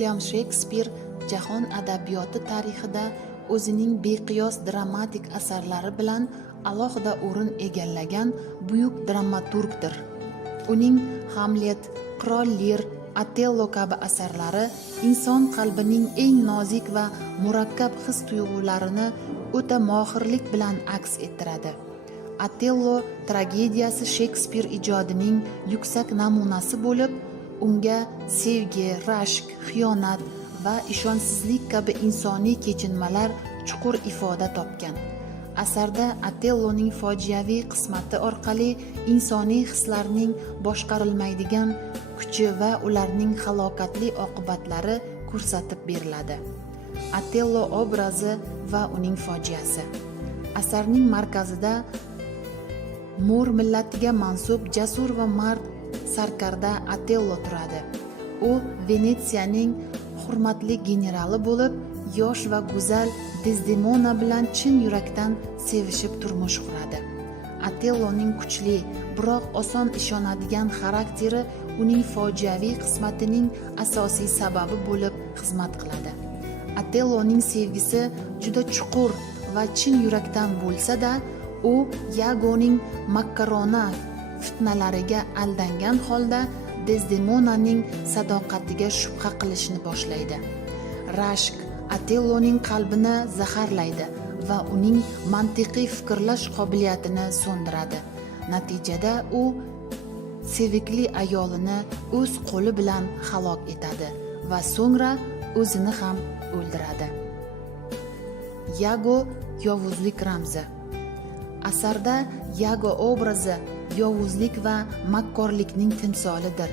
William Shakespeare jahon adabiyoti tarixida o'zining beqiyos dramatik asarlari bilan alohida o'rin egallagan buyuk dramaturgdir. Uning Hamlet, Qirol Lear, Otello kabi asarlari inson qalbining eng nozik va murakkab his-tuyg'ularini o'ta mohirlik bilan aks ettiradi. Otello tragediyasi Shekspir ijodining yuksak namunasi bo'lib, unga sevgi, rashk, xiyonat va ishonchsizlik kabi insoniy kechinmalar chuqur ifoda topgan. Asarda Otelloning fojiaviy qismati orqali insoniy hislarning boshqarilmaydigan kuchi va ularning halokatli oqibatlari ko'rsatib beriladi. Otello obrazi va uning fojiasi. Asarning markazida Mo'r millatiga mansub jasur va mard sarkarda Otello turadi. U Venetsiyaning hurmatli generali bo'lib, yosh va go'zal Desdemona bilan chin yurakdan sevishib turmush quradi. Otelloning kuchli, biroq oson ishonadigan xarakteri uning fojiaviy qismatining asosiy sababi bo'lib xizmat qiladi. Otelloning sevgisi juda chuqur va chin yurakdan bo'lsa-da, u Yagoning makkarona fitnalariga aldangan holda Desdemonaning sadoqatiga shubha qilishni boshlaydi. Rashk Otelloning qalbini zaharlaydi va uning mantiqiy fikrlash qobiliyatini so'ndiradi. Natijada u sevikli ayolini o'z qo'li bilan halok etadi va so'ngra o'zini ham o'ldiradi. Yago yovuzlik ramzi. Asarda Yago obrazi yovuzlik va makkorlikning timsolidir.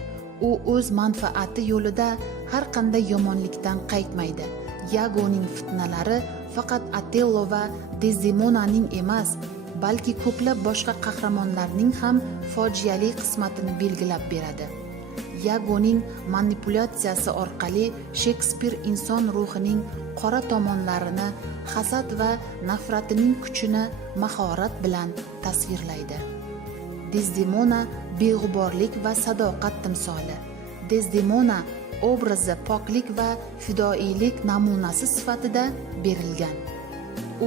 U o'z manfaati yo'lida har qanday yomonlikdan qaytmaydi. Yagoning fitnalari faqat Otello va Desdemonaning emas, balki ko'plab boshqa qahramonlarning ham fojiali qismatini belgilab beradi. Yagoning manipulyatsiyasi orqali Shekspir inson ruhining qora tomonlarini, hasad va nafratining kuchini mahorat bilan tasvirlaydi. Desdemona beg'uborlik va sadoqat timsoli. Desdemona obrazi poklik va fidoilik namunasi sifatida berilgan.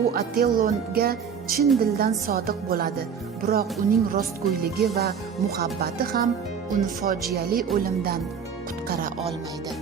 U Otelloga chin dildan sodiq bo'ladi, biroq uning rostgo'yligi va muhabbati ham uni fojiali o'limdan qutqara olmaydi.